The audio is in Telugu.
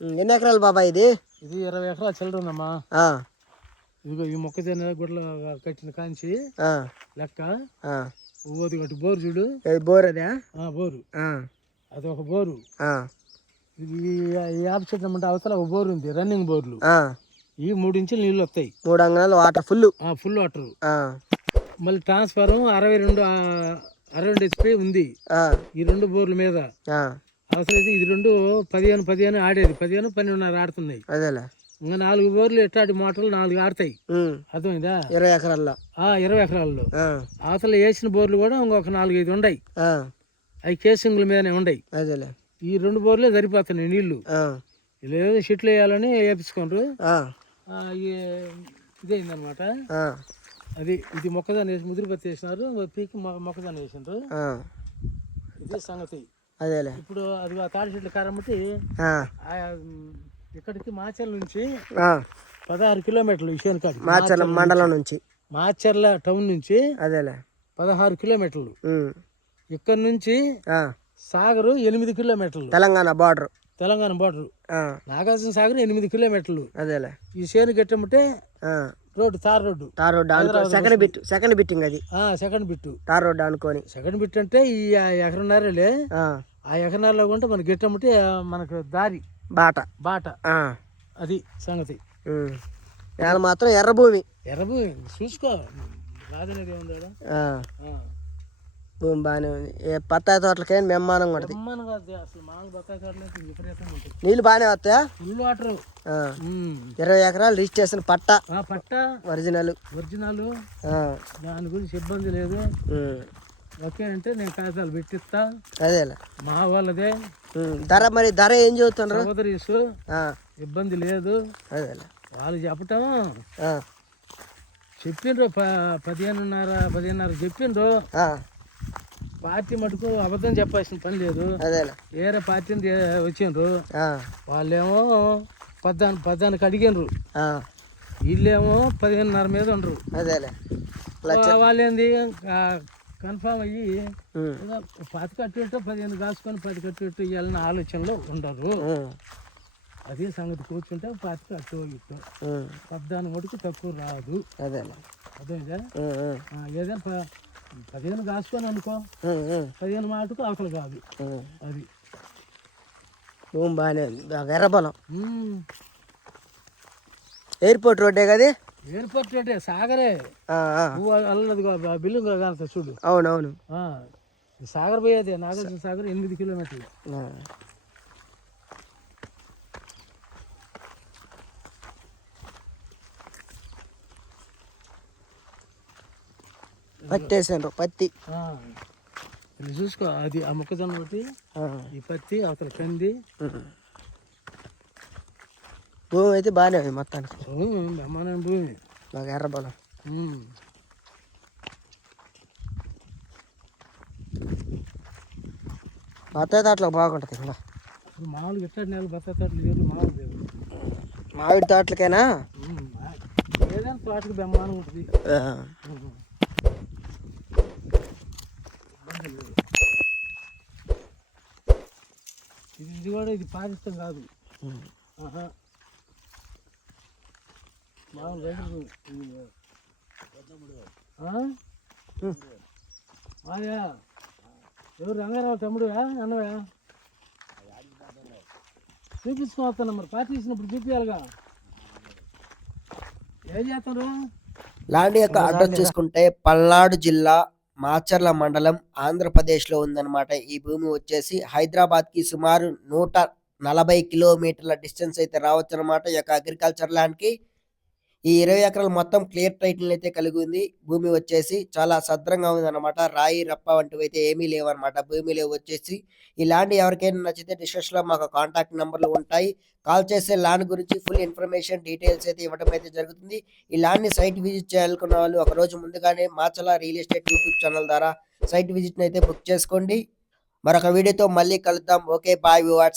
ఎన్ని ఎకరాలు బాబా ఇది? ఇది 20 ఎకరాలు చిల్లరుందమ్మా. ఇదిగో ఈ మొక్కజొన్న గుడ్ల కట్టిన కాంచి లెక్క. ఓది ఒకటి బోరు చూడు. బోర్ అదే బోరు, అది ఒక బోరు. ఇది యాప చెట్టు అంటే అవతల ఒక బోరు ఉంది, రన్నింగ్ బోర్లు. ఈ 3 ఇంచులు నీళ్ళు వస్తాయి. 3 అంగళాలు వాటర్ ఫుల్ వాటర్. మళ్ళీ ట్రాన్స్ఫారం 62 HP ఉంది ఈ 2 బోర్ల మీద. అసలు ఇది 2 15 ఆడేది, 12 ఆడుతున్నాయి. ఇంకా 4 బోర్లు ఎట్లాంటి మోటార్లు 4 ఆడతాయి. అర్థమైందా? 20 ఎకరాల్లో 20 ఎకరాల్లో అవతల వేసిన బోర్లు కూడా ఇంకొక 4-5 ఉన్నాయి. అవి కేసింగ్ల మీదనే ఉన్నాయి. ఈ 2 బోర్లే సరిపోతున్నాయి నీళ్లు. లేదు షిట్లు వేయాలని వేపించుకోండ్రు. ఇదేందనమాట. అది ఇది మొక్కజొన్న వేసి ముదిరి పత్తి వేసినారు, పీకి మొక్కజొన్న వేసిండ్రు. ఇదే సంగతి. ఇప్పుడు అది తాడి చెట్లు కారబట్టి ఇక్కడికి మాచర్ల నుంచి 16 కిలోమీటర్లు. విషయానికి మాచర్ల మండలం నుంచి, మాచర్ల టౌన్ నుంచి 16 కిలోమీటర్లు. ఇక్కడ నుంచి సాగరు 8 కిలోమీటర్లు. తెలంగాణ బార్డర్ నాగార్జున సాగర్ 8 కిలోమీటర్లు. ఈ చేను గట్టమంటే రోడ్డు, తార్ రోడ్డు. సెకండ్ బిట్టింగ్ అది. సెకండ్ బిట్టు తార్ రోడ్డు అనుకోని. సెకండ్ బిట్ అంటే ఈ ఎకరన్నరలే. ఆ ఎకరన్నరలో ఉంటే మనకి గట్టమంటే మనకు దారి బాట. అది సంగతి. మాత్రం ఎర్రభూమి చూసుకో, రాజనేది ఏముంది. భూమి బాగానే ఉంది. బత్తాయి తోటలకే మెమ్మానం కూడా. అసలు మామూలు బత్తాయి తోటలు విపరీతంగా ఉంటాయి. నీళ్ళు బాగానే వస్తాయా? Full water. 20 ఎకరాలు రిజిస్ట్రేషన్ పట్ట ఒరిజినల్. దాని గురించి ఇబ్బంది లేదు. ఓకే అంటే నేను కాగితాలు పెట్టిస్తా. మా వాళ్ళదే ధర ఏం చెబుతున్నారు? సోదరీస్ ఇబ్బంది లేదు. వాళ్ళు చెప్పటం చెప్పిండ్రు 15.5 చెప్పిండ్రు. పార్టీ మటుకు అబద్ధం చెప్పాల్సిన పని లేదు. వేరే పార్టీని వచ్చిండ్రు. వాళ్ళేమో 14 అడిగినరు, వీళ్ళేమో 15.5 మీద ఉండరు. వాళ్ళేంది కన్ఫామ్ అయ్యి 10 కట్టిట్టు 15 కాసుకొని 10 కట్టిట్టు ఇవ్వాలన్న ఆలోచనలో ఉండరు. అదే సంగతి. కూర్చుంటే 10 అటు ఇటు 14 మటుకు తక్కువ రాదు. అదేదా ఏదైనా 15 కాసుకొని అనుకో, 15 మాటకు అవసరం కాదు. అది బాగానే ఉంది. ఎర్రబలం ఎయిర్పోర్ట్ రోడ్డే కదా? ఎయిర్పోర్ట్ రోడ్డే, సాగరే. అల్లది బిల్లు కాస్త చూడు. అవునవును. సాగర్ పోయేది నాగార్జున సాగర్ 8 కిలోమీటర్లు. పట్టేసాను పత్తి. చూసుకో, అది ఆ మొక్కజొన్న ఒకటి, ఈ పత్తి అవతల కంది. భూమి అయితే బాగానే ఉంది మొత్తానికి. బ్రహ్మాండ భూమి. బాగా ఎర్రబలం. బత్తాయి తోటలకు బాగుంటుంది. ఇంకా మామూలుగా ఎట్లా నెల బత్తాయి తోటలు మామూలు మామిడి తోటలకైనా ఏదైనా తోటకి బ్రహ్మాండం ఉంటుంది. ఇది కూడా ఇది పారిస్తాం కాదు. మామూలు రైతు మాయా ఎవరు రంగారావు తమ్ముడు అన్నవా? చూపించుకోవస్తాను మరి. పార్టీ ఇచ్చినప్పుడు చూపించాలిగా. ఏం చేస్తారు? ల్యాండ్ యొక్క అడ్రస్ చూసుకుంటే పల్నాడు జిల్లా మాచర్ల మండలం ఆంధ్రప్రదేశ్లో ఉందన్నమాట. ఈ భూమి వచ్చేసి హైదరాబాద్కి సుమారు 140 కిలోమీటర్ల డిస్టెన్స్ అయితే రావచ్చు అనమాట. ఈ యొక్క అగ్రికల్చర్ ల్యాండ్కి ఈ 20 ఎకరాలు మొత్తం క్లియర్ టైటిల్ అయితే కలిగి ఉంది. భూమి వచ్చేసి చాలా సద్రంగా ఉంది అనమాట. రాయి రప్ప వంటివి అయితే ఏమీ లేవన్నమాట. భూమిలో వచ్చేసి ఈ ల్యాండ్ ఎవరికైనా నచ్చితే డిస్క్రిప్షన్లో మాకు కాంటాక్ట్ నెంబర్లు ఉంటాయి. కాల్ చేసే ల్యాండ్ గురించి ఫుల్ ఇన్ఫర్మేషన్ డీటెయిల్స్ అయితే ఇవ్వడం అయితే జరుగుతుంది. ఈ ల్యాండ్ని సైట్ విజిట్ చేయాలనుకున్న వాళ్ళు ఒక రోజు ముందుగానే Macherla real estate YouTube channel ద్వారా సైట్ విజిట్ని అయితే బుక్ చేసుకోండి. మరొక వీడియోతో మళ్ళీ కలుద్దాం. Okay, bye viewers.